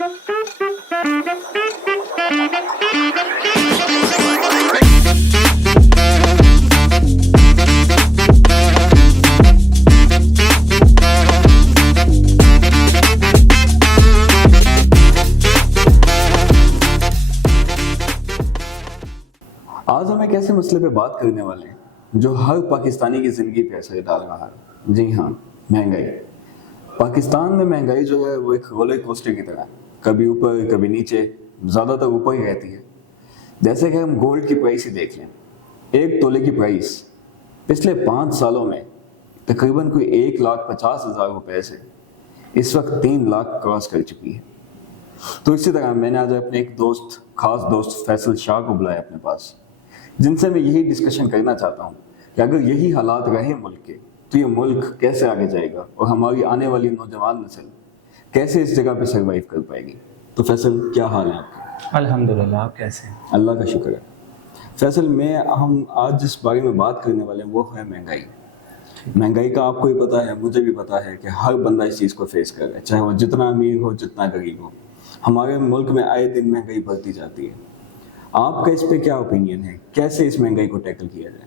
आज हम एक ऐसे मसले पे बात करने वाले हैं जो हर पाकिस्तानी की ज़िंदगी पे असर डाल रहा है। जी हाँ, महंगाई। पाकिस्तान में महंगाई जो है वो एक रोलर कोस्टर की तरह है, कभी ऊपर कभी नीचे, ज़्यादातर ऊपर ही रहती है। जैसे कि हम गोल्ड की प्राइस ही देख लें, एक तोले की प्राइस पिछले 5 सालों में तकरीबन कोई 1,50,000 रुपए से इस वक्त 3 लाख क्रॉस कर चुकी है। तो इसी तरह मैंने आज अपने एक दोस्त, खास दोस्त फैसल शाह को बुलाया अपने पास, जिनसे मैं यही डिस्कशन करना चाहता हूँ कि अगर यही हालात रहे मुल्क के तो ये मुल्क कैसे आगे जाएगा और हमारी आने वाली नौजवान नस्ल कैसे इस जगह पे सर्वाइव कर पाएगी। तो फैसल, क्या हाल है आपका? अल्हम्दुलिल्लाह, आप कैसे हैं? अल्लाह का शुक्र है। फैसल, हम आज जिस बारे में बात करने वाले हैं वो है महंगाई। महंगाई का आपको ही पता है, मुझे भी पता है कि हर बंदा इस चीज़ को फेस कर रहा है, चाहे वो जितना अमीर हो जितना गरीब हो। हमारे मुल्क में आए दिन महंगाई बढ़ती जाती है। आपका इस पे क्या ओपिनियन है, कैसे इस महंगाई को टैकल किया जाए?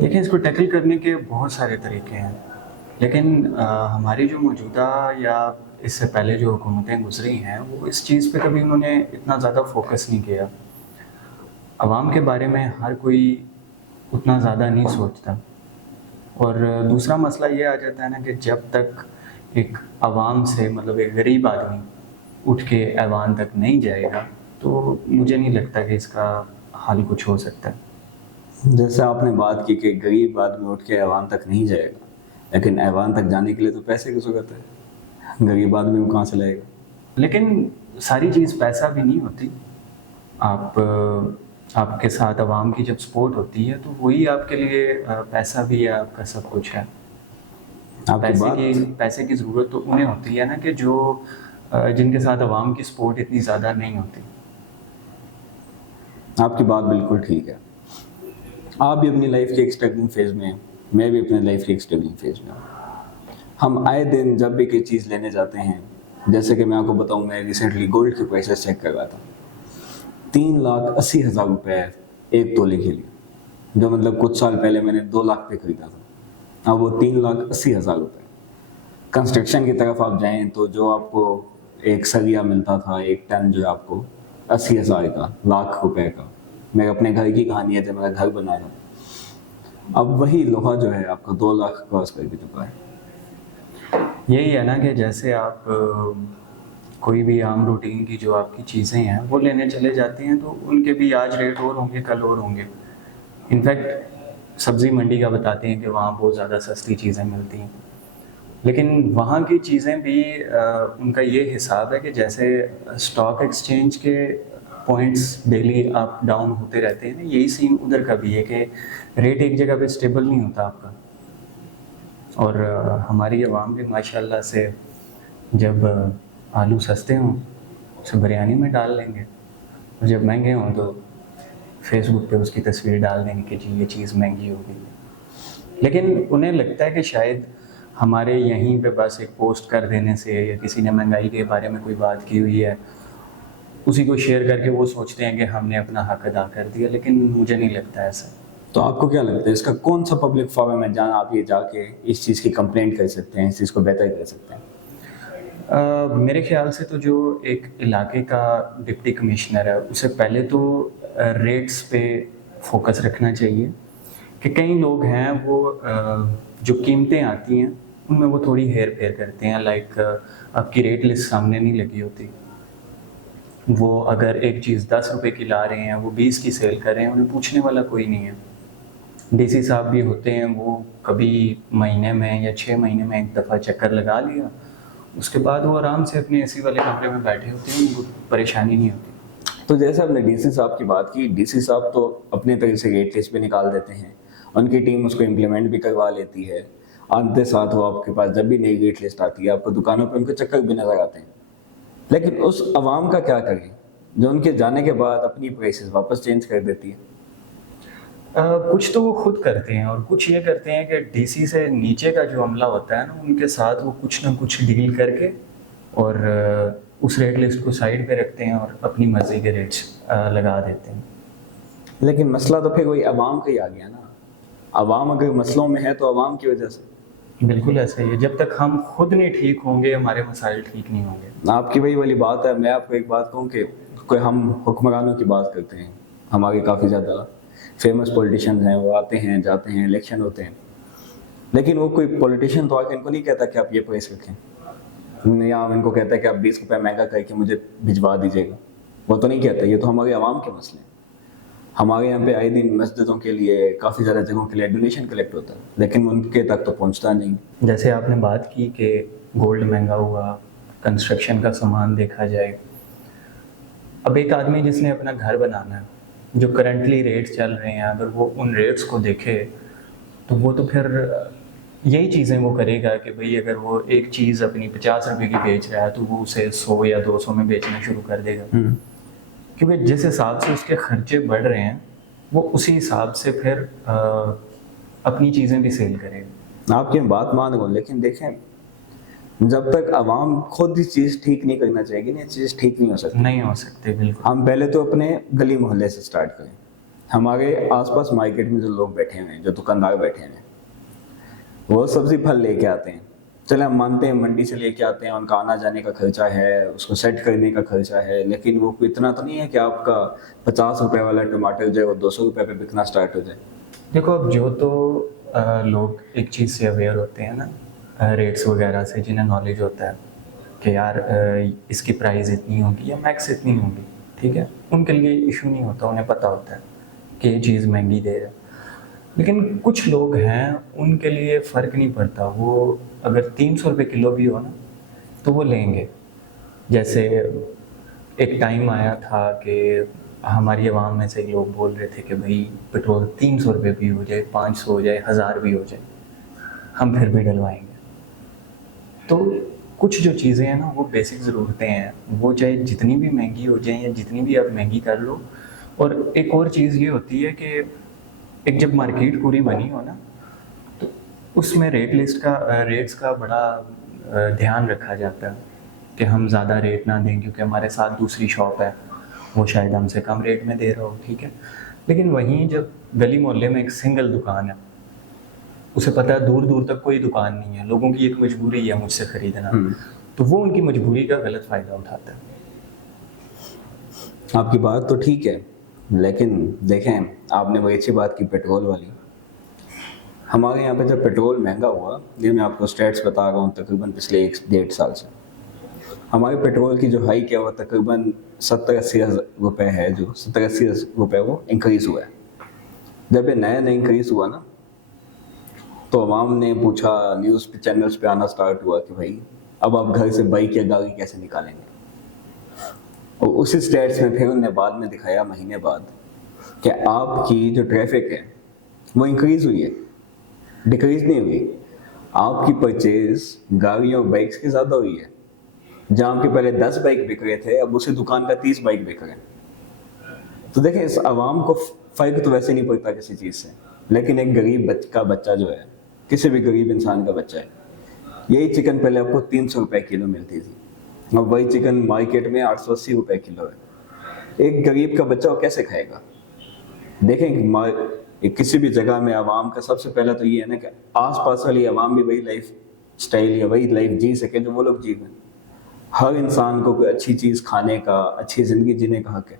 देखिए, इसको टैकल करने के बहुत सारे तरीके हैं, लेकिन हमारी जो मौजूदा या इससे पहले जो हुकूमतें गुजरी हैं वो इस चीज़ पे कभी उन्होंने इतना ज़्यादा फोकस नहीं किया। आवाम के बारे में हर कोई उतना ज़्यादा नहीं सोचता। और दूसरा मसला ये आ जाता है ना कि जब तक एक आवाम से, मतलब एक गरीब आदमी उठ के ऐवान तक नहीं जाएगा तो मुझे नहीं लगता कि इसका हल कुछ हो सकता है। जैसे आपने बात की कि गरीब आदमी उठ के ऐवान तक नहीं जाएगा, लेकिन ऐवान तक जाने के लिए तो पैसे की ज़रूरत है। गरीब आदमी को कहाँ से लाएगा? लेकिन सारी चीज़ पैसा भी नहीं होती। आपके साथ आवाम की जब सपोर्ट होती है तो वही आपके लिए पैसा भी है, आपका सब कुछ है। पैसे की ज़रूरत तो उन्हें होती है ना कि जो जिनके साथ आवाम की सपोर्ट इतनी ज़्यादा नहीं होती। आपकी बात बिल्कुल ठीक है। आप भी अपनी लाइफ के एक स्ट्रगलिंग फेज़ में हैं, मैं भी अपनी लाइफ के एक स्ट्रगलिंग फेज़ में हूँ। हम आए दिन जब भी कोई चीज़ लेने जाते हैं, जैसे कि मैं आपको बताऊँ, मैं रिसेंटली गोल्ड के प्राइसेस चेक कर रहा था। 3,80,000 रुपये एक तोले के लिए, जो मतलब कुछ साल पहले मैंने 2 लाख पे खरीदा था, अब वो 3,80,000 रुपये। कंस्ट्रक्शन की तरफ आप जाएँ तो जो आपको एक सरिया मिलता था, एक टन जो है आपको 80,000 का, लाख रुपए का। मैं अपने घर की कहानी है, जब मेरा घर बना रहा, अब वही लोहा जो है आपका 2 लाख क्रॉस कर भी चुका है। यही है ना कि जैसे आप कोई भी आम रूटीन की जो आपकी चीज़ें हैं वो लेने चले जाते हैं तो उनके भी आज रेट और होंगे, कल और होंगे। इनफैक्ट सब्ज़ी मंडी का बताते हैं कि वहाँ बहुत ज़्यादा सस्ती चीज़ें मिलती हैं, लेकिन वहाँ की चीज़ें भी उनका ये हिसाब है कि जैसे स्टॉक एक्सचेंज के पॉइंट्स डेली अप डाउन होते रहते हैं ना, यही सीन उधर का भी है कि रेट एक जगह पे स्टेबल नहीं होता आपका। और हमारी आवाम भी माशाल्लाह से जब आलू सस्ते हों उसे बिरयानी में डाल लेंगे, और जब महंगे हों तो फेसबुक पे उसकी तस्वीर डाल देंगे कि जी ये चीज़ महंगी हो गई। लेकिन उन्हें लगता है कि शायद हमारे यहीं पे बस एक पोस्ट कर देने से, या किसी ने महंगाई के बारे में कोई बात की हुई है उसी को शेयर करके वो सोचते हैं कि हमने अपना हक अदा कर दिया, लेकिन मुझे नहीं लगता ऐसा। तो आपको क्या लगता है, इसका कौन सा पब्लिक फोरम है जहाँ आप ये जाके इस चीज़ की कंप्लेंट कर सकते हैं, इस चीज़ को बेहतर कर सकते हैं? मेरे ख्याल से तो जो एक इलाके का डिप्टी कमिश्नर है उसे पहले तो रेट्स पे फोकस रखना चाहिए कि कई लोग हैं वो जो कीमतें आती हैं उनमें वो थोड़ी हेर फेर करते हैं। लाइक आपकी रेट लिस्ट सामने नहीं लगी होती, वो अगर एक चीज़ 10 रुपये की ला रहे हैं, वो 20 की सेल कर रहे हैं, उन्हें पूछने वाला कोई नहीं है। डीसी साहब भी होते हैं, वो कभी महीने में या 6 महीने में एक दफ़ा चक्कर लगा लिया, उसके बाद वो आराम से अपने एसी वाले कमरे में बैठे होते हैं, उनको परेशानी नहीं होती। तो जैसे आपने डीसी साहब की बात की, डीसी साहब तो अपने तरह से रेट लिस्ट भी निकाल देते हैं, उनकी टीम उसको इम्प्लीमेंट भी करवा लेती है। आते साथ वो आपके पास जब भी नई रेट लिस्ट आती है, आपको दुकानों पे उनके चक्कर भी नजर आते हैं। लेकिन उस आवाम का क्या करें जो उनके जाने के बाद अपनी प्राइसेस वापस चेंज कर देती है? कुछ तो वो खुद करते हैं और कुछ ये करते हैं कि डीसी से नीचे का जो अमला होता है ना, उनके साथ वो कुछ ना कुछ डील करके और उस रेट लिस्ट को साइड पे रखते हैं और अपनी मर्ज़ी के रेट्स लगा देते हैं। लेकिन मसला तो फिर वही आवाम का ही आ गया ना। आवाम अगर मसलों में है तो आवाम की वजह से। बिल्कुल ऐसा ही है, जब तक हम खुद नहीं ठीक होंगे हमारे मसाइल ठीक नहीं होंगे। आपकी वही वाली बात है। मैं आपको एक बात कहूँ कि कोई हम हुक्मरानों की बात करते हैं, हमारे काफ़ी ज़्यादा फेमस पॉलिटिशियंस हैं, वो आते हैं जाते हैं, इलेक्शन होते हैं, लेकिन वो कोई पॉलिटिशियन तो आके इनको नहीं कहता कि आप ये प्राइस रखें, या इनको कहता है कि आप 20 रुपये महंगा करके मुझे भिजवा दीजिएगा। वो तो नहीं कहता। ये तो हमारे आवाम के मसले हैं। हमारे यहाँ पे आए दिन मस्जिदों के लिए, काफ़ी ज़्यादा जगहों के लिए डोनेशन कलेक्ट होता है, लेकिन उनके तक तो पहुँचता नहीं। जैसे आपने बात की कि गोल्ड महंगा हुआ, कंस्ट्रक्शन का सामान देखा जाए। अब एक आदमी जिसने अपना घर बनाना है, जो करंटली रेट्स चल रहे हैं, अगर वो उन रेट्स को देखे तो वो तो फिर यही चीज़ें वो करेगा कि भाई अगर वो एक चीज़ अपनी 50 रुपए की बेच रहा है तो वो उसे 100 या 200 में बेचना शुरू कर देगा, क्योंकि जिस हिसाब से उसके खर्चे बढ़ रहे हैं वो उसी हिसाब से फिर अपनी चीज़ें भी सेल करेगा। आपकी मैं बात मान रहा हूँ, लेकिन देखें, जब तक आवाम खुद ही चीज़ ठीक नहीं करना चाहेगी ना, चीज़ ठीक नहीं हो सकती। नहीं हो सकते, बिल्कुल। हम पहले तो अपने गली मोहल्ले से स्टार्ट करें। हमारे आसपास मार्केट में जो लोग बैठे हुए हैं, जो दुकानदार बैठे हुए हैं, वो सब्जी फल लेके आते हैं। चले हम मानते हैं मंडी से लेके आते हैं, उनका आना जाने का खर्चा है, उसको सेट करने का खर्चा है, लेकिन वो इतना तो नहीं है कि आपका 50 रुपए वाला टमाटर जो है वो 200 रुपए पे बिकना स्टार्ट हो जाए। देखो, अब जो तो लोग एक चीज़ से अवेयर होते हैं ना, रेट्स वगैरह से, जिन्हें नॉलेज होता है कि यार इसकी प्राइस इतनी होगी या मैक्स इतनी होगी, ठीक है, उनके लिए इशू नहीं होता, उन्हें पता होता है कि ये चीज़ महंगी दे रहा है। लेकिन कुछ लोग हैं, उनके लिए फ़र्क नहीं पड़ता, वो अगर 300 रुपये किलो भी हो ना तो वो लेंगे। जैसे एक टाइम आया था कि हमारी आवाम में से लोग बोल रहे थे कि भाई पेट्रोल 300 रुपये भी हो जाए, 500 हो जाए, 1000 भी हो जाए, हम फिर भी डलवाएंगे। तो कुछ जो चीज़ें हैं ना, वो बेसिक ज़रूरतें हैं, वो चाहे जितनी भी महंगी हो जाए या जितनी भी आप महंगी कर लो। और एक और चीज़ ये होती है कि एक जब मार्केट पूरी बनी हो ना, तो उसमें रेट्स का बड़ा ध्यान रखा जाता है कि हम ज़्यादा रेट ना दें, क्योंकि हमारे साथ दूसरी शॉप है, वो शायद हमसे कम रेट में दे रहा हो, ठीक है। लेकिन वहीं जब गली मोहल्ले में एक सिंगल दुकान है, उसे पता है दूर दूर तक कोई दुकान नहीं है, लोगों की एक मजबूरी है मुझसे खरीदना, तो वो उनकी मजबूरी का गलत फ़ायदा उठाता है। आपकी बात तो ठीक है, लेकिन देखें, आपने वही अच्छी बात की पेट्रोल वाली। हमारे यहाँ पे जब पेट्रोल महंगा हुआ, ये मैं आपको स्टेट्स बता रहा हूँ, तकरीबन पिछले 1-1.5 साल से हमारे पेट्रोल की जो हाइक है वो तकरीबन 70-80 रुपये है, जो 70-80 रुपये वो इंक्रीज़ हुआ है। जब ये नया नया इंक्रीज़ हुआ ना, तो अवाम ने पूछा, न्यूज़ पे चैनल्स पे आना स्टार्ट हुआ कि भाई अब आप घर से बाइक या गाड़ी कैसे निकालेंगे। और उसी स्टेट्स में फिर उन्होंने बाद में दिखाया, महीने बाद, कि आपकी जो ट्रैफिक है वो इंक्रीज़ हुई है, डिक्रीज़ नहीं हुई। आपकी परचेज गाड़ियों और बाइक्स की ज़्यादा हुई है। जहाँ आपके पहले 10 बाइक बिक रहे थे, अब उसी दुकान का 30 बाइक बिक रहे हैं। तो देखें, इस आवाम को फ़र्क तो वैसे नहीं पड़ता किसी चीज़ से, लेकिन एक गरीब का बच्चा जो है, किसी भी गरीब इंसान का बच्चा है, यही चिकन पहले आपको 300 रुपये किलो मिलती थी, और वही चिकन मार्केट में 880 रुपये किलो है। एक गरीब का बच्चा वो कैसे खाएगा? देखें, किसी भी जगह में आवाम का सबसे पहला तो ये है ना कि आसपास वाली आवाम भी वही लाइफ स्टाइल या वही लाइफ जी सके जो वो लोग जी रहे हैं। हर इंसान को कोई अच्छी चीज़ खाने का, अच्छी ज़िंदगी जीने का हक है।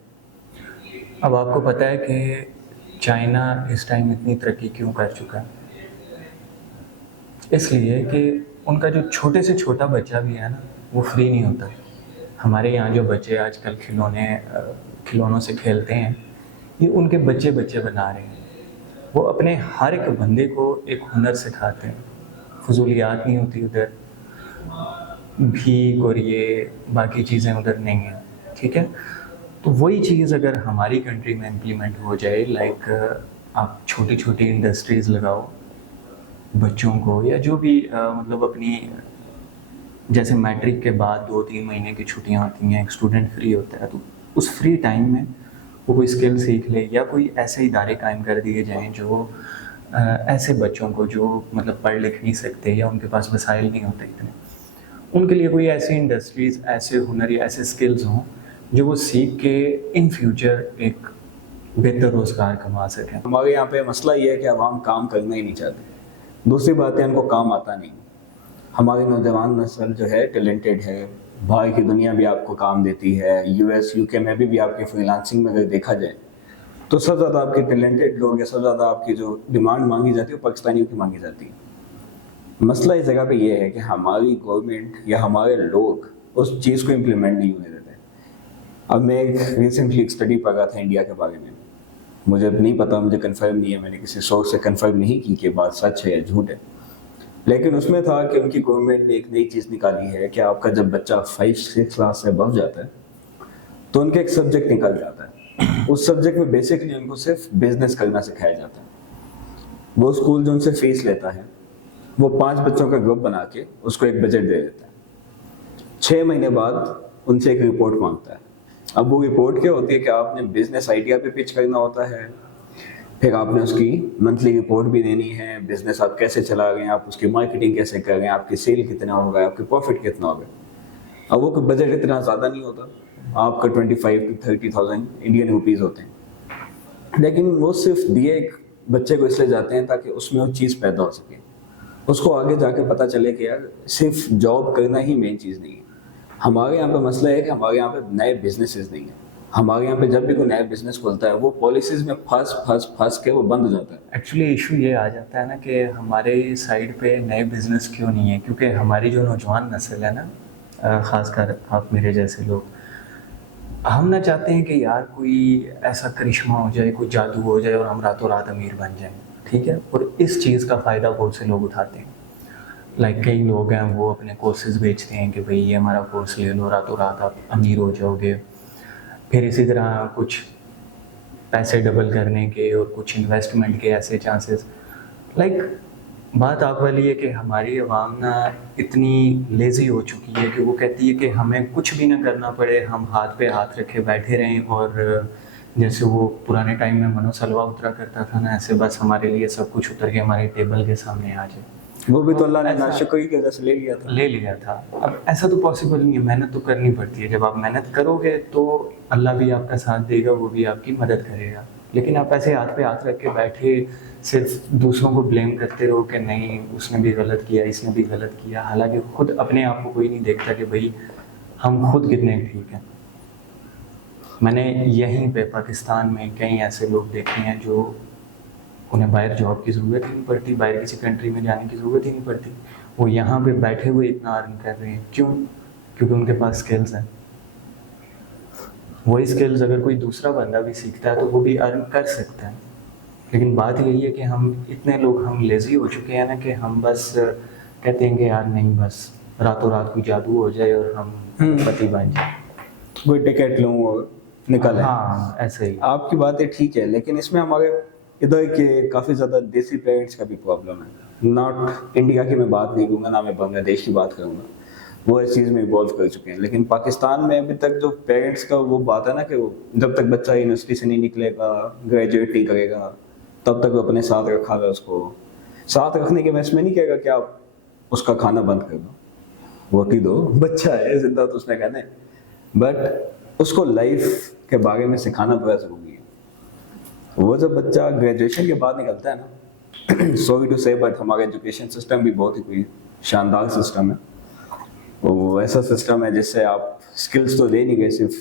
अब आपको पता है कि चाइना इस टाइम इतनी तरक्की क्यों कर चुका है? इसलिए कि उनका जो छोटे से छोटा बच्चा भी है ना, वो फ्री नहीं होता। हमारे यहाँ जो बच्चे आजकल खिलौनों से खेलते हैं, ये उनके बच्चे बना रहे हैं। वो अपने हर एक बंदे को एक हुनर सिखाते हैं, फजूलियात नहीं होती उधर, भीख और ये बाकी चीज़ें उधर नहीं हैं, ठीक है। तो वही चीज़ अगर हमारी कंट्री में इम्प्लीमेंट हो जाए, लाइक आप छोटी छोटी इंडस्ट्रीज़ लगाओ बच्चों को, या जो भी मतलब अपनी, जैसे मैट्रिक के बाद 2-3 महीने की छुट्टियां होती हैं, एक स्टूडेंट फ्री होता है, तो उस फ्री टाइम में वो कोई स्किल सीख ले, या कोई ऐसे इदारे कायम कर दिए जाएं जो ऐसे बच्चों को जो मतलब पढ़ लिख नहीं सकते या उनके पास वसाइल नहीं होते इतने, उनके लिए कोई ऐसी इंडस्ट्रीज़, ऐसे हुनर या ऐसे स्किल्स हों जो वो सीख के इन फ्यूचर एक बेहतर रोज़गार कमा सकें। हमारे यहाँ पे मसला ये है कि अवाम काम करना ही नहीं चाहते। दूसरी बात है उनको काम आता नहीं। हमारी नौजवान नस्ल जो है टैलेंटेड है, बाहर की दुनिया भी आपको काम देती है, यूएस यूके में भी आपके फ्रीलांसिंग में अगर देखा जाए तो सबसे ज़्यादा आपके टैलेंटेड लोग या सबसे ज़्यादा आपकी जो डिमांड मांगी जाती है वो पाकिस्तानियों की मांगी जाती है। मसला इस जगह पे ये है कि हमारी गवर्नमेंट या हमारे लोग उस चीज़ को इम्प्लीमेंट नहीं होने देते। अब मैं रिसेंटली एक स्टडी पढ़ रहा था इंडिया के बारे में, मुझे नहीं पता, मुझे कंफर्म नहीं है, मैंने किसी सोर्स से कंफर्म नहीं की कि बात सच है या झूठ है, लेकिन उसमें था कि उनकी गवर्नमेंट ने एक नई चीज़ निकाली है कि आपका जब बच्चा 5-6 क्लास से बढ़ जाता है तो उनका एक सब्जेक्ट निकल जाता है। उस सब्जेक्ट में बेसिकली उनको सिर्फ बिजनेस करना सिखाया जाता है। वो स्कूल जो उनसे फीस लेता है वो 5 बच्चों का ग्रुप बना के उसको एक बजट दे देता है। 6 महीने बाद उनसे एक रिपोर्ट मांगता है। अब वो रिपोर्ट क्या होती है कि आपने बिजनेस आइडिया पे पिच करना होता है, फिर आपने उसकी मंथली रिपोर्ट भी देनी है, बिजनेस आप कैसे चला रहे हैं, आप उसकी मार्केटिंग कैसे कर रहे हैं, आपकी सेल कितना होगा, आपकी प्रॉफिट कितना होगा। अब वो बजट इतना ज़्यादा नहीं होता, आपका 25 to 30,000 इंडियन रुपीज़ होते हैं, लेकिन वो सिर्फ दिए एक बच्चे को इसलिए जाते हैं ताकि उसमें वो चीज़ पैदा हो सके, उसको आगे जाके पता चले कि यार सिर्फ जॉब करना ही मेन चीज़ नहीं है। हमारे यहाँ पे मसला है कि हमारे यहाँ पे नए बिजनेसेस नहीं है। हमारे यहाँ पे जब भी कोई नया बिजनेस खुलता है वो पॉलिसीज में फंस के वो बंद हो जाता है। एक्चुअली इशू ये आ जाता है ना कि हमारे साइड पे नए बिज़नेस क्यों नहीं है, क्योंकि हमारी जो नौजवान नस्ल है ना, ख़ासकर आप मेरे जैसे लोग, हम ना चाहते हैं कि यार कोई ऐसा करिश्मा हो जाए, कोई जादू हो जाए और हम रातों रात अमीर बन जाएं, ठीक है। और इस चीज़ का फ़ायदा बहुत से लोग उठाते हैं। लाइक कई लोग हैं वो अपने कोर्सेज बेचते हैं कि भाई ये हमारा कोर्स ले लो, रातों रात आप अमीर हो जाओगे। फिर इसी तरह कुछ पैसे डबल करने के और कुछ इन्वेस्टमेंट के ऐसे चांसेस। लाइक बात आप वाली है कि हमारी आवाम ना इतनी लेज़ी हो चुकी है कि वो कहती है कि हमें कुछ भी ना करना पड़े, हम हाथ पे हाथ रखे बैठे रहें और जैसे वो पुराने टाइम में मनोसलवा उतरा करता था ना, ऐसे बस हमारे लिए सब कुछ उतर के हमारे टेबल के सामने आ जाए। वो भी तो अल्लाह ने नाशुक्री की वजह से ले लिया था। अब ऐसा तो पॉसिबल नहीं है, मेहनत तो करनी पड़ती है। जब आप मेहनत करोगे तो अल्लाह भी आपका साथ देगा, वो भी आपकी मदद करेगा। लेकिन आप ऐसे हाथ पे हाथ रख के बैठे सिर्फ दूसरों को ब्लेम करते रहो कि नहीं उसने भी गलत किया, इसने भी गलत किया, हालांकि खुद अपने आप को कोई नहीं देखता कि भाई हम खुद कितने ठीक हैं। मैंने यहीं पे पाकिस्तान में कई ऐसे लोग देखे हैं जो उन्हें बाहर जॉब की ज़रूरत ही नहीं पड़ती, बाहर किसी कंट्री में जाने की ज़रूरत ही नहीं पड़ती, वो यहाँ पे बैठे हुए इतना अर्न कर रहे हैं। क्यों? क्योंकि उनके पास स्किल्स हैं। वही स्किल्स अगर कोई दूसरा बंदा भी सीखता है तो वो भी अर्न कर सकता है। लेकिन बात यही है कि हम इतने लोग हम लेज़ी हो चुके हैं ना कि हम बस कहते हैं कि यार नहीं बस रातों रात कोई जादू हो जाए और हम पति बन जाए, कोई टिकट लूँ और निकल। हाँ ऐसे ही। आपकी बातें ठीक है, लेकिन इसमें हमारे इधर के काफ़ी ज़्यादा देसी पेरेंट्स का भी प्रॉब्लम है। नॉट इंडिया की मैं बात नहीं करूँगा, ना मैं बांग्लादेश की बात करूँगा, वो इस चीज़ में इवॉल्व कर चुके हैं। लेकिन पाकिस्तान में अभी तक जो पेरेंट्स का वो बात है ना कि वो जब तक बच्चा यूनिवर्सिटी से नहीं निकलेगा, ग्रेजुएट नहीं करेगा, तब तक वो अपने साथ रखा है। उसको साथ रखने के मैं इसमें नहीं कहेगा कि आप उसका खाना बंद कर दो, रोटी दो, बच्चा है जिंदा तो उसने कहना है, बट उसको लाइफ के बारे में सिखाना बड़ा ज़रूरी है। वो जब बच्चा ग्रेजुएशन के बाद निकलता है ना, सॉरी टू से बट हमारा एजुकेशन सिस्टम भी बहुत ही कोई शानदार सिस्टम है। वो ऐसा सिस्टम है जिससे आप स्किल्स तो दे नहीं गए, सिर्फ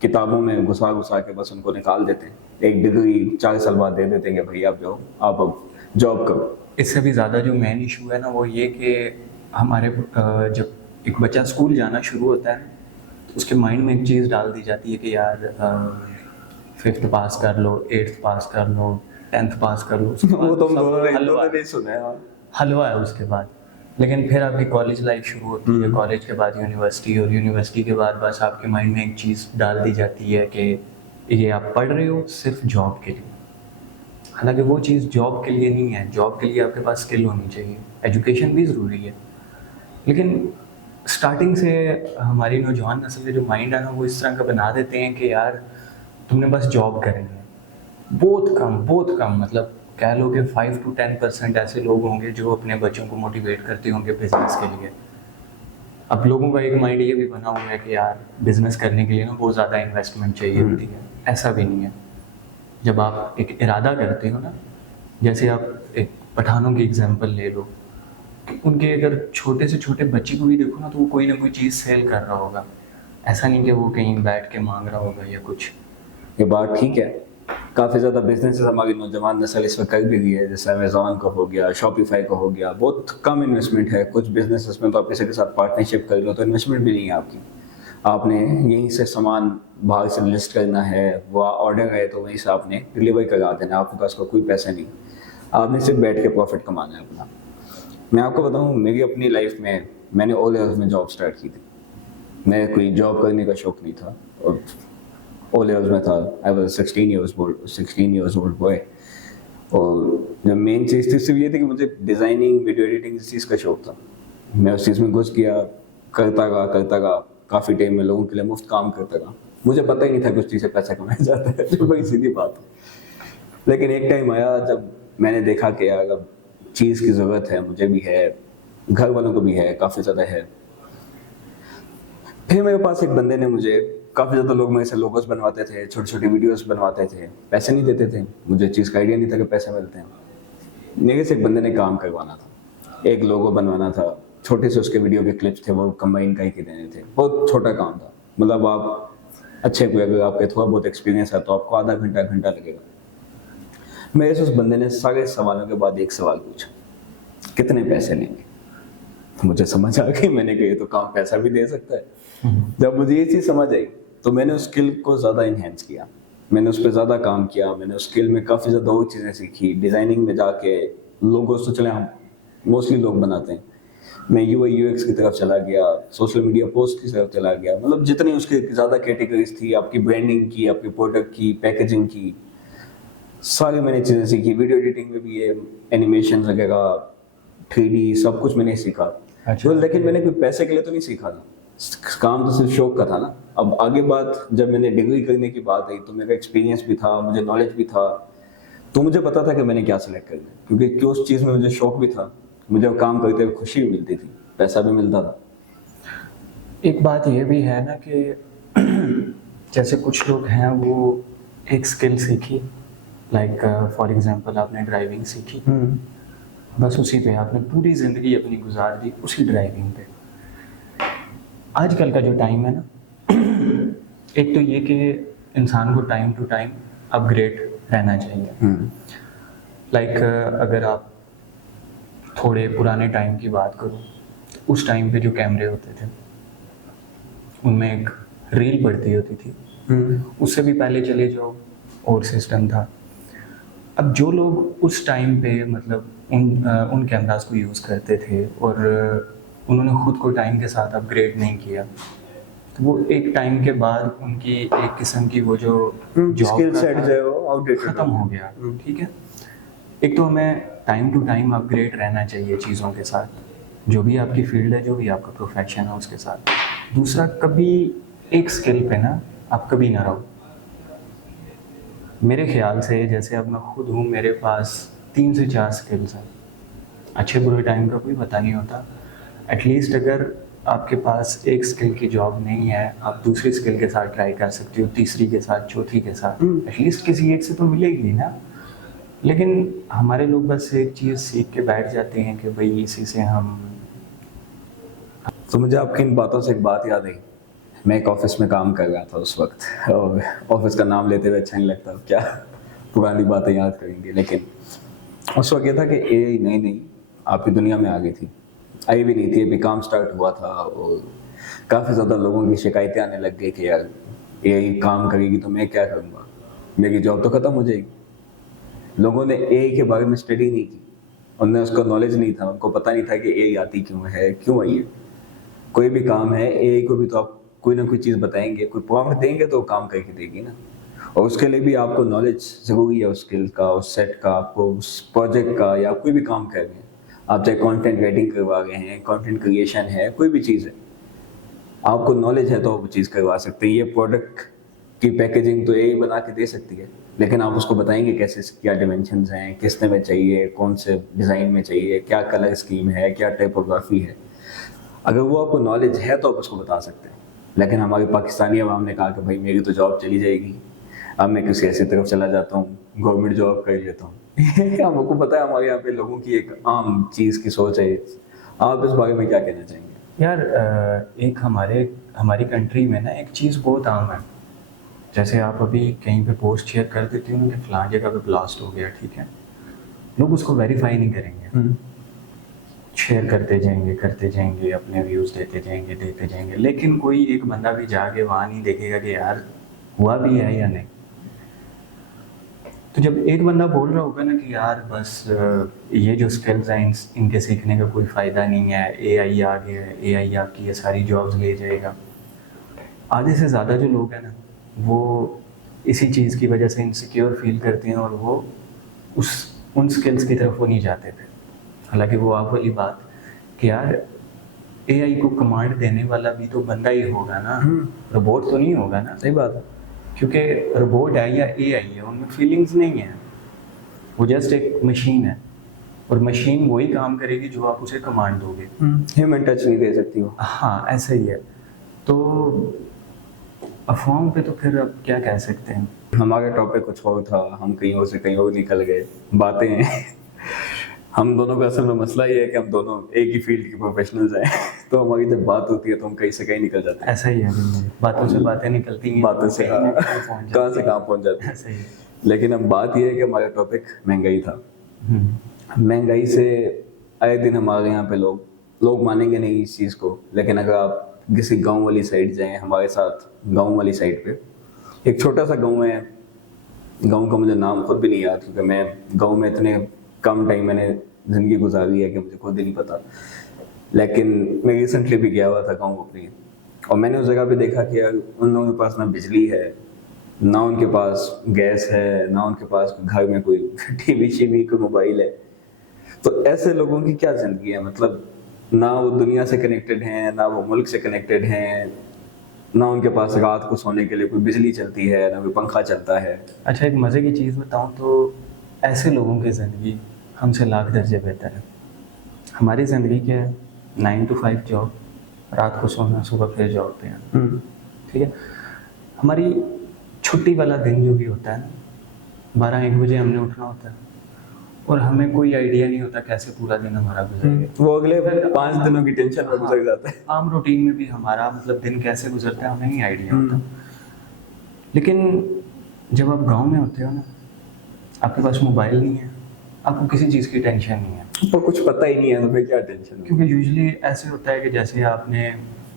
किताबों में घुसा घुसा के बस उनको निकाल देते हैं। एक डिग्री 4 साल बाद दे देते हैं कि भाई आप जाओ, आप अब जॉब करो। इससे भी ज़्यादा जो मेन इशू है ना वो ये कि हमारे जब एक बच्चा स्कूल जाना शुरू होता है उसके माइंड में एक चीज़ डाल दी जाती है कि यार 5th पास कर लो, 8th पास कर लो, 10th पास कर लो, वो तो नहीं सुना है, हलवा है उसके बाद। लेकिन फिर आपकी कॉलेज लाइफ शुरू होती है, कॉलेज के बाद यूनिवर्सिटी, और यूनिवर्सिटी के बाद बस आपके माइंड में एक चीज़ डाल दी जाती है कि ये आप पढ़ रहे हो सिर्फ जॉब के लिए। हालांकि वो चीज़ जॉब के लिए नहीं है, जॉब के लिए आपके पास स्किल होनी चाहिए, एजुकेशन भी ज़रूरी है। लेकिन स्टार्टिंग से हमारी नौजवान नस्ल के जो माइंड है ना वो इस तरह का बना देते हैं कि यार तुमने बस जॉब करनी है। बहुत कम मतलब कह लो कि 5 to 10% ऐसे लोग होंगे जो अपने बच्चों को मोटिवेट करते होंगे बिजनेस के लिए। अब लोगों का एक माइंड ये भी बना हुआ है कि यार बिजनेस करने के लिए ना बहुत ज़्यादा इन्वेस्टमेंट चाहिए होती है। ऐसा भी नहीं है। जब आप एक इरादा करते हो ना, जैसे आप एक पठानों की एग्जांपल ले लो, कि उनके अगर छोटे से छोटे बच्चे को भी देखो ना, तो वो कोई ना कोई चीज़ सेल कर रहा होगा। ऐसा नहीं कि वो कहीं बैठ के मांग रहा होगा या कुछ। ये बात ठीक है। काफ़ी ज़्यादा बिजनेस हमारी नौजवान नस्ल इस वक्त कर भी रही है, जैसे अमेजोन का हो गया, शॉपिफाई का हो गया। बहुत कम इन्वेस्टमेंट है। कुछ बिजनेस में तो आप किसी के साथ पार्टनरशिप कर लो तो इन्वेस्टमेंट भी नहीं है आपकी। आपने यहीं से सामान बाहर से लिस्ट करना है, वो ऑर्डर है तो वहीं से आपने डिलीवर करा देना, आपके पास कोई पैसा नहीं। आपने सिर्फ बैठ के प्रॉफिट कमाना है अपना। मैं आपको बताऊं, मेरी अपनी लाइफ में मैंने ओ लेवल्स में जॉब स्टार्ट की थी। मैं कोई जॉब करने का शौक नहीं था, और ओ लेवल्स में था। I was 16 years old boy. और जो मेन चीज़ थी सिर्फ ये थी कि मुझे डिज़ाइनिंग, वीडियो एडिटिंग, इस चीज़ का शौक था। मैं उस चीज़ में घुस गया, करता रहा। काफ़ी टाइम में लोगों के लिए मुफ्त काम करता रहा। मुझे पता ही नहीं था कि उस चीज़ से पैसा कमाया जाता है, जो बड़ी सीधी बात है। लेकिन एक टाइम आया जब मैंने देखा कि यार अब चीज़ की ज़रूरत है, मुझे भी है, घर वालों को भी है, काफ़ी ज़्यादा है। फिर मेरे पास एक बंदे ने मुझे, काफ़ी ज़्यादा लोग मेरे से लोगोस बनवाते थे, छोटी छोटी वीडियोस बनवाते थे, पैसे नहीं देते थे। मुझे चीज़ का आइडिया नहीं था कि पैसे मिलते हैं। मेरे से एक बंदे ने काम करवाना था, एक लोगो बनवाना था, छोटे से उसके वीडियो के क्लिप्स थे, वो कंबाइन करके देने थे। बहुत छोटा काम था। मतलब आप अच्छे कोई अगर आपके थोड़ा बहुत एक्सपीरियंस है तो आपको आधा घंटा लगेगा। मेरे से उस बंदे ने सारे सवालों के बाद एक सवाल पूछा, कितने पैसे लेंगे? तो मुझे समझ आ गई। मैंने कहा ये तो काम पैसा भी दे सकता है। जब मुझे ये चीज़ समझ आई तो मैंने उस स्किल को ज़्यादा इन्हेंस किया। मैंने उस पर ज़्यादा काम किया। मैंने उस स्किल में काफ़ी ज़्यादा और चीज़ें सीखी। डिज़ाइनिंग में जाके लोगोस तो चले हम मोस्टली लोग बनाते हैं, मैं यूआई यूएक्स की तरफ चला गया, सोशल मीडिया पोस्ट की तरफ चला गया। मतलब जितनी उसकी ज़्यादा कैटेगरीज थी, आपकी ब्रांडिंग की, आपके प्रोडक्ट की, पैकेजिंग की, सारी मैंने चीज़ें सीखी। वीडियो एडिटिंग में भी ये एनिमेशन वगैरह, 3D सब कुछ मैंने सीखा। अच्छा। तो लेकिन मैंने कोई पैसे के लिए तो नहीं सीखा था। काम तो सिर्फ शौक का था ना। अब आगे बात, जब मैंने डिग्री करने की बात आई तो मेरा एक्सपीरियंस भी था, मुझे नॉलेज भी था, तो मुझे पता था कि मैंने क्या सिलेक्ट करना है, क्योंकि उस चीज़ में मुझे शौक भी था। मुझे काम करते हुए खुशी भी मिलती थी, पैसा भी मिलता था। एक बात ये भी है ना कि जैसे कुछ लोग हैं वो एक स्किल सीखी, लाइक फॉर एग्जांपल आपने ड्राइविंग सीखी, बस उसी पे आपने पूरी ज़िंदगी अपनी गुजार दी उसी ड्राइविंग पे। आजकल का जो टाइम है ना, एक तो ये कि इंसान को टाइम टू टाइम अपग्रेड रहना चाहिए। लाइक अगर आप थोड़े पुराने टाइम की बात करो, तो उस टाइम पे जो कैमरे होते थे उनमें एक रील बढ़ती होती थी। उससे भी पहले चले जाओ और सिस्टम था। अब जो लोग उस टाइम पे मतलब उन कैमरास को यूज़ करते थे और उन्होंने ख़ुद को टाइम के साथ अपग्रेड नहीं किया, तो वो एक टाइम के बाद उनकी एक किस्म की वो जो स्किल सेट जो है वो आउटडेटेड ख़त्म हो गया। ठीक है, एक तो हमें टाइम टू टाइम अपग्रेड रहना चाहिए चीज़ों के साथ, जो भी आपकी फील्ड है, जो भी आपका प्रोफेशन है उसके साथ। दूसरा, कभी एक स्किल पे ना आप कभी ना रहो। मेरे ख्याल से जैसे अब मैं खुद हूँ, मेरे पास 3 से 4 स्किल्स हैं। अच्छे बुरे टाइम का कोई पता नहीं होता। एटलीस्ट अगर आपके पास एक स्किल की जॉब नहीं है, आप दूसरी स्किल के साथ ट्राई कर सकते हो, तीसरी के साथ, चौथी के साथ, एटलीस्ट किसी एक से तो मिलेगी ना। लेकिन हमारे लोग बस एक चीज़ सीख के बैठ जाते हैं कि भाई इसी से हम। तो मुझे आपकी इन बातों से एक बात याद आई। मैं एक ऑफिस में काम कर रहा था उस वक्त, और ऑफिस का नाम लेते हुए अच्छा नहीं लगता, क्या पुरानी बातें याद करेंगे। लेकिन उस वक्त ये था कि एआई नई नई आपकी दुनिया में आ गई थी, आई भी नहीं थी, अभी काम स्टार्ट हुआ था। और काफ़ी ज़्यादा लोगों की शिकायतें आने लग गई कि यार एआई काम करेगी तो मैं क्या करूँगा, मेरी जॉब तो ख़त्म हो जाएगी। लोगों ने एआई के बारे में स्टडी नहीं की, उन्हें उसका नॉलेज नहीं था, उनको पता नहीं था कि एआई आती क्यों है, क्यों आई है। कोई भी काम है, एआई को भी तो आप कोई ना कोई चीज़ बताएंगे, कोई प्रॉम्प्ट देंगे तो काम करके देगी ना। और उसके लिए भी आपको नॉलेज ज़रूरी है, उस स्किल का, उस सेट का, आपको उस प्रोजेक्ट का, या कोई भी काम कर रहे हैं आप, चाहे कंटेंट राइटिंग करवा रहे हैं, कंटेंट क्रिएशन है, कोई भी चीज़ है, आपको नॉलेज है तो आप वो चीज़ करवा सकते हैं। ये प्रोडक्ट की पैकेजिंग तो एआई बना के दे सकती है, लेकिन आप उसको बताएंगे कैसे, क्या डिमेंशंस हैं, किसने में चाहिए, कौन से डिज़ाइन में चाहिए, क्या कलर स्कीम है, क्या टाइपोग्राफी है। अगर वो आपको नॉलेज है तो आप उसको बता सकते हैं, लेकिन हमारे पाकिस्तानी अवाम ने कहा कि भाई मेरी तो जॉब चली जाएगी, अब मैं किसी ऐसी तरफ चला जाता हूँ, गवर्नमेंट जॉब कर लेता हूँ। हमको पता है हमारे यहाँ पे लोगों की एक आम चीज़ की सोच है। आप इस बारे में क्या कहना चाहेंगे? यार एक हमारी कंट्री में ना एक चीज़ बहुत आम है। जैसे आप अभी कहीं पे पोस्ट शेयर कर देते हो ना कि फलां जगह पे ब्लास्ट हो गया, ठीक है, लोग उसको वेरीफाई नहीं करेंगे, शेयर करते जाएंगे, अपने व्यूज़ देते जाएंगे, लेकिन कोई एक बंदा भी जाके वहाँ नहीं देखेगा कि यार हुआ भी है या नहीं। तो जब एक बंदा बोल रहा होगा ना कि यार बस ये जो स्किल्स हैं इनके सीखने का कोई फ़ायदा नहीं है, एआई आ गया है, एआई आपकी ये सारी जॉब्स ले जाएगा, आधे से ज़्यादा जो लोग हैं ना वो इसी चीज़ की वजह से इनसिक्योर फील करते हैं और वो उन स्किल्स की तरफ वो नहीं जाते थे। हालांकि वो आप वाली बात कि यार एआई को कमांड देने वाला भी तो बंदा ही होगा ना, रोबोट तो नहीं होगा ना। सही बात है। क्योंकि रोबोट है या एआई है, उनमें फीलिंग्स नहीं है, वो जस्ट एक मशीन है, और मशीन वही काम करेगी जो आप उसे कमांड दोगे। ह्यूमन टच नहीं दे सकती वो। हाँ ऐसा ही है। तो अफवाहों पे तो फिर अब क्या कह सकते हैं। हमारा टॉपिक कुछ और था, हम कहीं और से कहीं और निकल गए, बातें हैं। हम दोनों का असल में मसला ये है कि हम दोनों एक ही फील्ड के प्रोफेशनल्स हैं। तो हमारी जब बात होती है तो हम कहीं से कहीं निकल जाते हैं। ऐसा ही है, बातों से बातें निकलती हैं, बातों से कहीं ना कहीं पहुंच कहाँ जाती से हैं। कहाँ पहुंच जाते हैं। ऐसा ही है। लेकिन अब बात यह है कि हमारा टॉपिक महंगाई था। हम्म, महंगाई से आए दिन हमारे यहाँ पे लोग मानेंगे नहीं इस चीज़ को, लेकिन अगर आप किसी गांव वाली साइड जाएं हमारे साथ, गांव वाली साइड पे एक छोटा सा गांव है, गांव का मुझे नाम खुद भी नहीं याद क्योंकि मैं गांव में इतने कम टाइम मैंने ज़िंदगी गुजारी है कि मुझे खुद ही नहीं पता। लेकिन मैं रिसेंटली भी गया हुआ था गाँव अपनी, और मैंने उस जगह पे देखा कि यार उन लोगों के पास ना बिजली है, ना उनके पास गैस है, ना उनके पास घर में कोई टीवी शीवी कोई मोबाइल है। तो ऐसे लोगों की क्या ज़िंदगी है, मतलब ना वो दुनिया से कनेक्टेड हैं, ना वो मुल्क से कनेक्टेड हैं, ना उनके पास रात को सोने के लिए कोई बिजली चलती है, ना कोई पंखा चलता है। अच्छा एक मज़े की चीज़ बताऊं तो ऐसे लोगों की ज़िंदगी हमसे लाख दर्जे बेहतर है। हमारी ज़िंदगी क्या है, 9 to 5 जॉब, रात को सोना, सुबह फिर जॉब पे आना, ठीक है। हमारी छुट्टी वाला दिन जो भी होता है, 12-1 बजे हमने उठना होता है और हमें कोई आइडिया नहीं होता कैसे पूरा दिन हमारा गुजरेगा। वो अगले 5 दिनों की टेंशन में गुजर जाता है। आम रूटीन में भी हमारा मतलब दिन कैसे गुजरता है हमें नहीं आइडिया होता। लेकिन जब आप गांव में होते हो ना, आपके पास मोबाइल नहीं है, आपको किसी चीज़ की टेंशन नहीं है, तो कुछ पता ही नहीं है तो फिर क्या टेंशन है। क्योंकि यूजुअली ऐसे होता है कि जैसे आपने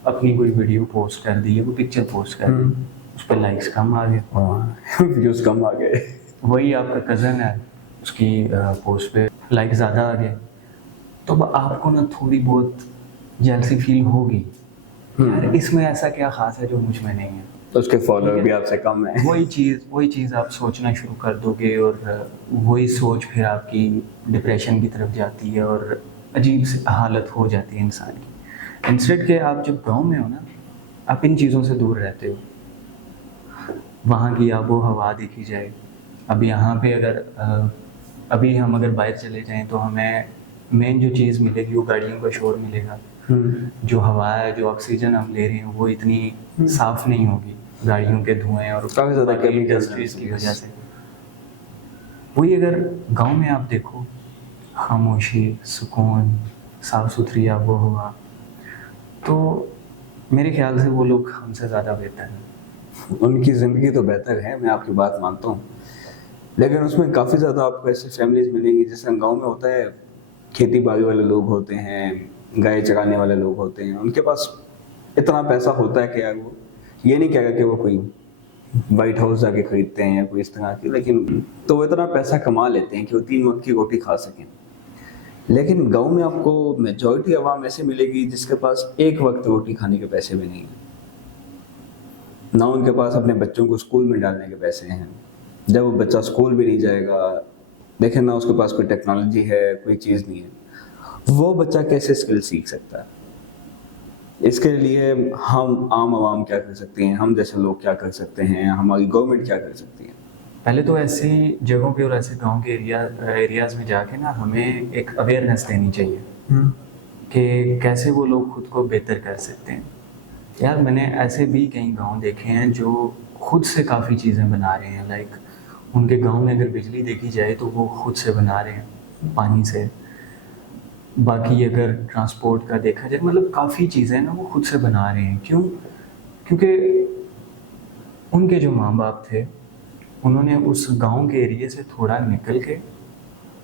अपनी कोई वीडियो पोस्ट कर दी है, कोई पिक्चर पोस्ट कर दी, उस पर लाइक्स कम आ गए, व्यूज कम आ गए। वही आपका कज़न है, उसकी पोस्ट पे लाइक ज़्यादा आ गए, तो अब आपको ना थोड़ी बहुत जेलसी फील होगी, यार इसमें ऐसा क्या खास है जो मुझ में नहीं है। तो उसके फॉलोअर भी आपसे कम है। वही चीज़ आप सोचना शुरू कर दोगे, और वही सोच फिर आपकी डिप्रेशन की तरफ जाती है और अजीब सी हालत हो जाती है इंसान की। इंस्टेड के आप जब गांव में हो ना, आप इन चीज़ों से दूर रहते हो, वहाँ की आबो हवा देखी जाए। अब यहाँ पे अभी हम अगर बाहर चले जाएं तो हमें मेन जो चीज़ मिलेगी वो गाड़ियों का शोर मिलेगा, जो हवा है, जो ऑक्सीजन हम ले रहे हैं वो इतनी साफ नहीं होगी गाड़ियों के धुएं और काफी ज़्यादा बाकी chemicals इंडस्ट्रीज की वजह से। वही अगर गांव में आप देखो, खामोशी, सुकून, साफ सुथरी आबोहवा, तो मेरे ख्याल से वो लोग हमसे ज़्यादा बेहतर हैं। उनकी ज़िंदगी तो बेहतर है, मैं आपकी बात मानता हूँ, लेकिन उसमें काफ़ी ज़्यादा आपको ऐसे फैमिलीज मिलेंगी जैसे गांव में होता है, खेती बाड़ी वाले लोग होते हैं, गाय चराने वाले लोग होते हैं, उनके पास इतना पैसा होता है कि यार वो ये नहीं कहेगा कि वो कोई वाइट हाउस जाके खरीदते हैं या कोई इस तरह की, लेकिन तो वो इतना पैसा कमा लेते हैं कि वो 3 वक्त की रोटी खा सकें। लेकिन गांव में आपको मेजॉरिटी आवाम ऐसे मिलेगी जिसके पास एक वक्त रोटी खाने के पैसे भी नहीं हैं, ना उनके पास अपने बच्चों को स्कूल में डालने के पैसे हैं, जब वो बच्चा स्कूल भी नहीं जाएगा, देखें ना उसके पास कोई टेक्नोलॉजी है, कोई चीज़ नहीं है, वो बच्चा कैसे स्किल सीख सकता है। इसके लिए हम आम आवाम क्या कर सकते हैं, हम जैसे लोग क्या कर सकते हैं, हमारी गवर्नमेंट क्या कर सकती है। पहले तो ऐसी जगहों पे और ऐसे गांव के एरियाज़ में जाके ना हमें एक अवेयरनेस देनी चाहिए कि कैसे वो लोग खुद को बेहतर कर सकते हैं। यार मैंने ऐसे भी कई गांव देखे हैं जो खुद से काफ़ी चीज़ें बना रहे हैं। लाइक उनके गांव में अगर बिजली देखी जाए तो वो खुद से बना रहे हैं पानी से। बाकी अगर ट्रांसपोर्ट का देखा जाए, मतलब काफ़ी चीज़ें ना वो खुद से बना रहे हैं। क्यों? क्योंकि उनके जो माँ बाप थे उन्होंने उस गांव के एरिए से थोड़ा निकल के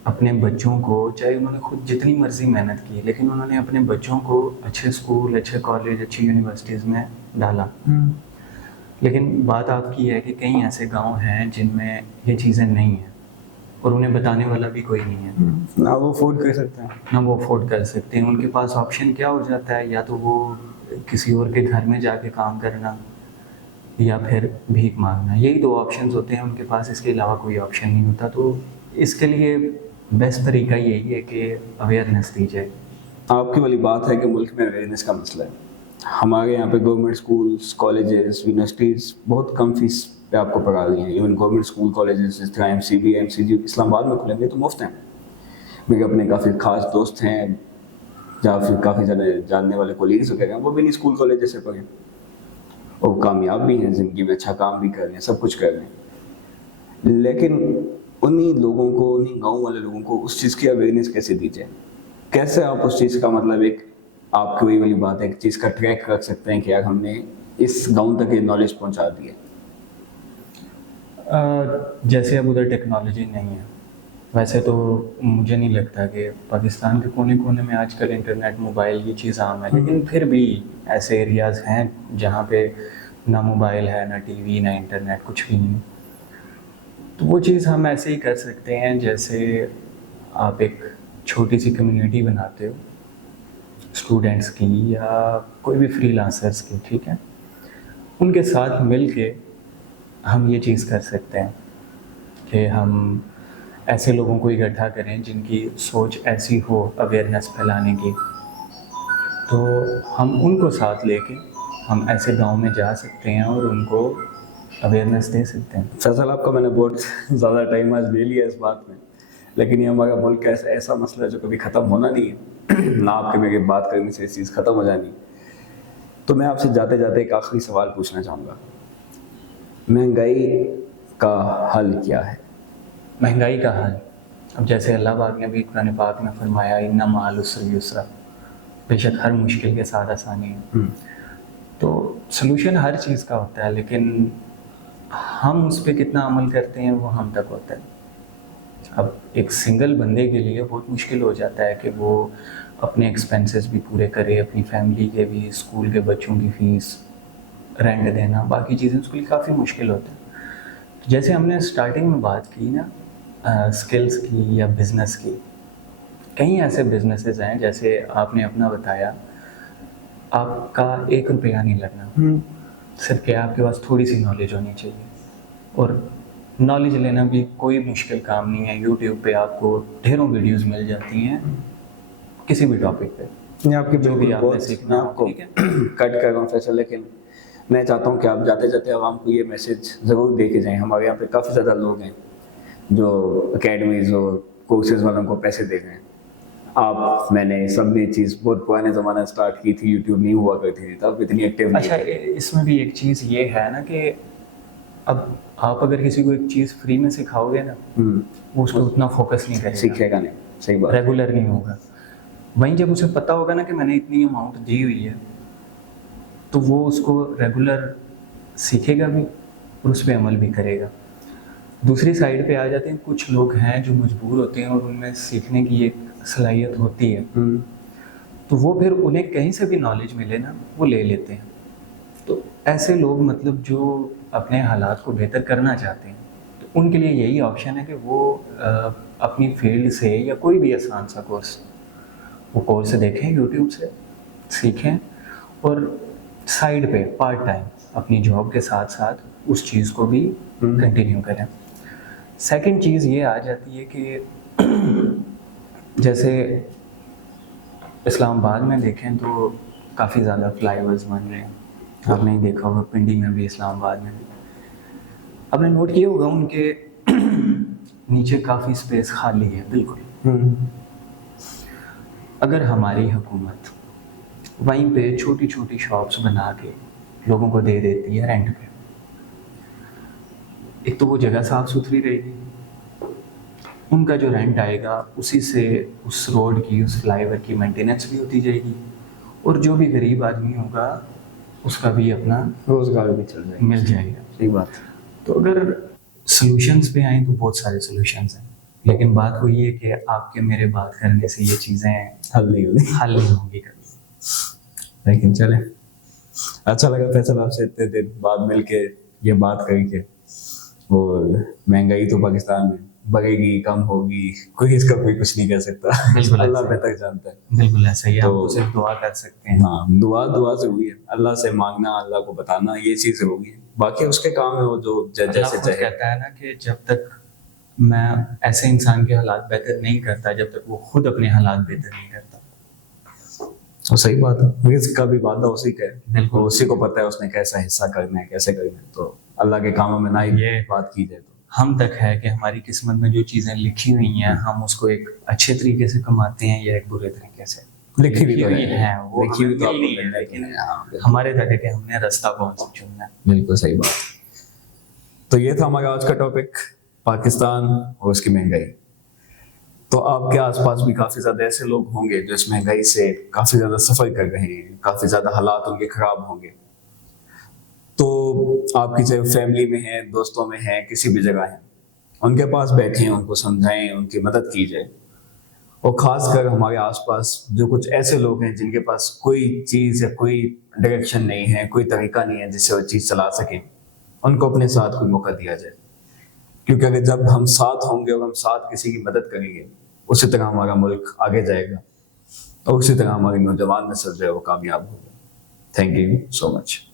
अपने बच्चों को, चाहे उन्होंने खुद जितनी मर्जी मेहनत की, लेकिन उन्होंने अपने बच्चों को अच्छे स्कूल, अच्छे कॉलेज, अच्छी यूनिवर्सिटीज़ में डाला। लेकिन बात आपकी है कि कई ऐसे गांव हैं जिनमें ये चीज़ें नहीं हैं और उन्हें बताने वाला भी कोई नहीं है। ना वो अफोर्ड कर सकते हैं, ना वो अफोर्ड कर सकते हैं। उनके पास ऑप्शन क्या हो जाता है, या तो वो किसी और के घर में जाके काम करना या फिर भीख मांगना। यही दो ऑप्शंस होते हैं उनके पास, इसके अलावा कोई ऑप्शन नहीं होता। तो इसके लिए बेस्ट तरीका यही है कि अवेयरनेस दी जाए। आपकी वाली बात है कि मुल्क में अवेयरनेस का मसला है। हमारे यहाँ पे गवर्नमेंट स्कूल्स, कॉलेजेस, यूनिवर्सिटीज़ बहुत कम फीस पे आपको पढ़ा रही हैं। इवन गवर्नमेंट स्कूल कॉलेजेस जिस तरह MCB, MCG इस्लामाबाद में खुलेंगे तो मुफ्त हैं। मेरे अपने काफ़ी ख़ास दोस्त हैं या फिर काफ़ी ज़्यादा जानने वाले कोलीग्स वगैरह हैं, वो भी नहीं स्कूल कॉलेज से पढ़े और कामयाब भी हैं ज़िंदगी में, अच्छा काम भी कर रहे हैं, सब कुछ कर रहे हैं। लेकिन उन्हीं लोगों को, उन्हीं गाँव वाले लोगों को उस चीज़ की अवेयरनेस कैसे दी जाए? कैसे आप उस चीज़ का, मतलब एक आपकी वही वाली बात है, एक चीज़ का ट्रैक रख सकते हैं कि यार हमने इस गाँव तक ये नॉलेज पहुँचा दी है? जैसे अब उधर टेक्नोलॉजी नहीं है, वैसे तो मुझे नहीं लगता कि पाकिस्तान के कोने कोने में आजकल इंटरनेट, मोबाइल ये चीज़ आम है। लेकिन फिर भी ऐसे एरियाज़ हैं जहाँ पे ना मोबाइल है, ना टीवी, ना इंटरनेट, कुछ भी नहीं। तो वो चीज़ हम ऐसे ही कर सकते हैं जैसे आप एक छोटी सी कम्युनिटी बनाते हो स्टूडेंट्स की या कोई भी फ्रीलांसर्स की, ठीक है? उनके साथ मिल के हम ये चीज़ कर सकते हैं कि हम ऐसे लोगों को इकट्ठा करें जिनकी सोच ऐसी हो अवेयरनेस फैलाने की। तो हम उनको साथ लेके हम ऐसे गांव में जा सकते हैं और उनको अवेयरनेस दे सकते हैं। फैसल, आपका मैंने बहुत ज़्यादा टाइम आज ले लिया इस बात में, लेकिन ये हमारा मुल्क का ऐसा मसला है जो कभी ख़त्म होना नहीं है ना आपके मेरे बात करने से इस चीज़ ख़त्म हो जानी। तो मैं आपसे जाते जाते एक आखिरी सवाल पूछना चाहूँगा, महंगाई का हल क्या है? महंगाई का हल, अब जैसे अल्लाह पाक ने भी कुरान पाक में फरमाया, इन्ना माल उसरी युसरा, बेशक हर मुश्किल के साथ आसानी है। तो सलूशन हर चीज़ का होता है, लेकिन हम उस पर कितना अमल करते हैं वो हम तक होता है। अब एक सिंगल बंदे के लिए बहुत मुश्किल हो जाता है कि वो अपने एक्सपेंसेस भी पूरे करे, अपनी फैमिली के भी, स्कूल के बच्चों की फ़ीस, रेंट देना, बाकी चीज़ें उसके लिए काफ़ी मुश्किल होता है। तो जैसे हमने स्टार्टिंग में बात की ना स्किल्स की या बिज़नेस की, कई ऐसे बिजनेसेस हैं, जैसे आपने अपना बताया, आपका 1 रुपया नहीं लगना, सिर्फ क्या आपके पास थोड़ी सी नॉलेज होनी चाहिए। और नॉलेज लेना भी कोई मुश्किल काम नहीं है। यूट्यूब पे आपको ढेरों वीडियोस मिल जाती हैं किसी भी टॉपिक पे, मैं आपकी जो भी बिल्कुल आपने बहुत सीखना मैं हो, आपको ठीक है? कट कर रहा हूँ फैसल, लेकिन मैं चाहता हूँ कि आप जाते जाते आवाम को ये मैसेज ज़रूर दे के जाएँ। हमारे यहाँ पे काफ़ी ज़्यादा लोग हैं जो अकेडमीज़ और कोर्सेज़ वालों को पैसे दे रहे हैं। मैंने सब ये चीज़ बहुत पुराने ज़माने स्टार्ट की थी, यूट्यूब नहीं हुआ करती थी तब, इतनी एक्टिव अच्छा, इसमें भी एक चीज़ ये है ना कि अब आप अगर किसी को एक चीज़ फ्री में सिखाओगे ना, वो उस पर उतना फोकस नहीं करेगा, सीखेगा नहीं। सही बात। रेगुलर नहीं होगा। वहीं जब उसे पता होगा ना कि मैंने इतनी अमाउंट दी हुई है, तो वो उसको रेगुलर सीखेगा भी और उस पर अमल भी करेगा। दूसरी साइड पे आ जाते हैं कुछ लोग हैं जो मजबूर होते हैं और उनमें सीखने की एक सलाहियत होती है, तो वो फिर उन्हें कहीं से भी नॉलेज मिले ना, वो ले लेते हैं। तो ऐसे लोग, मतलब जो अपने हालात को बेहतर करना चाहते हैं, तो उनके लिए यही ऑप्शन है कि वो अपनी फील्ड से या कोई भी आसान सा कोर्स, वो कोर्स देखें यूट्यूब से, सीखें और साइड पे पार्ट टाइम अपनी जॉब के साथ साथ उस चीज़ को भी कंटिन्यू करें। सेकंड चीज़ ये आ जाती है कि जैसे इस्लामाबाद में देखें तो काफ़ी ज़्यादा फ्लाईओवर्स बन रहे हैं। आपने ही देखा होगा, पिंडी में भी, इस्लामाबाद में भी। आपने नोट किया होगा उनके नीचे काफ़ी स्पेस खाली है, बिल्कुल। अगर हमारी हुकूमत वहीं पे छोटी छोटी शॉप्स बना के लोगों को दे देती है रेंट पे, एक तो वो जगह साफ सुथरी रहेगी, उनका जो रेंट आएगा उसी से उस रोड की, उस फ्लाईओवर की मेंटेनेंस भी होती जाएगी, और जो भी गरीब आदमी होगा उसका भी अपना रोजगार भी चल जाएगा। मिल जाएगा। सही बात। तो अगर सॉल्यूशंस पे आए तो बहुत सारे सॉल्यूशंस हैं, लेकिन बात वही है कि आपके मेरे बात करने से ये चीज़ें हल नहीं होगी। हल नहीं होंगी कभी। लेकिन चले, अच्छा लगा फैसल आपसे इतने दिन बाद मिलके ये बात करके। और महंगाई तो पाकिस्तान में बढ़ेगी, कम होगी, कोई इसका कोई कुछ नहीं कह सकता। बिल्कुल अल्लाह ऐसा ही। बेहतर जानता है। बिल्कुल ऐसा ही है, हम तो- तो सिर्फ दुआ कर सकते हैं। हाँ, दुआ से हुई है, अल्लाह से मांगना, अल्लाह को बताना, ये चीज होगी। बाकी उसके काम है वो जो अल्लाह जैसे खुद चाहे। कहता है ना कि जब तक मैं ऐसे इंसान के हालात बेहतर नहीं करता, जब तक वो खुद अपने हालात बेहतर नहीं करता। तो सही बात है, रिस्क का भी वादा उसी का है, बिल्कुल। वो उसी को पता है उसने कैसा हिस्सा करना है, कैसे करना है। तो अल्लाह के कामों में ना ही ये बात की जाए तो हम तक है कि हमारी किस्मत में जो चीज़ें लिखी हुई हैं हम उसको एक अच्छे तरीके से कमाते हैं या एक बुरे तरीके से। लिखी भी तो हुई है, है, वो लिखी भी तो हमें आपको मिलनी है, मिलना ही लेकिन है। हाँ, बिल्कुल। हमारे तक है कि हमने रास्ता कौन सा चुनना है। बिल्कुल सही बात। तो ये था हमारा आज का टॉपिक, पाकिस्तान और उसकी महंगाई। तो आपके आसपास भी काफी ज्यादा ऐसे लोग होंगे जो इस महंगाई से काफी ज्यादा सफर कर रहे हैं, काफी ज्यादा हालात उनके खराब होंगे। तो आपकी चाहे फैमिली में है, दोस्तों में है, किसी भी जगह है, उनके पास बैठें, उनको समझाएं, उनकी मदद की जाए। और खासकर हमारे आसपास जो कुछ ऐसे लोग हैं जिनके पास कोई चीज़ या कोई डायरेक्शन नहीं है, कोई तरीका नहीं है जिससे वो चीज़ चला सकें, उनको अपने साथ कोई मौका दिया जाए। क्योंकि अगर जब हम साथ होंगे और हम साथ किसी की मदद करेंगे, उसी तरह हमारा मुल्क आगे जाएगा और उसी तरह हमारी नौजवान नस्ल जो है वो कामयाब होगी। Thank you so much.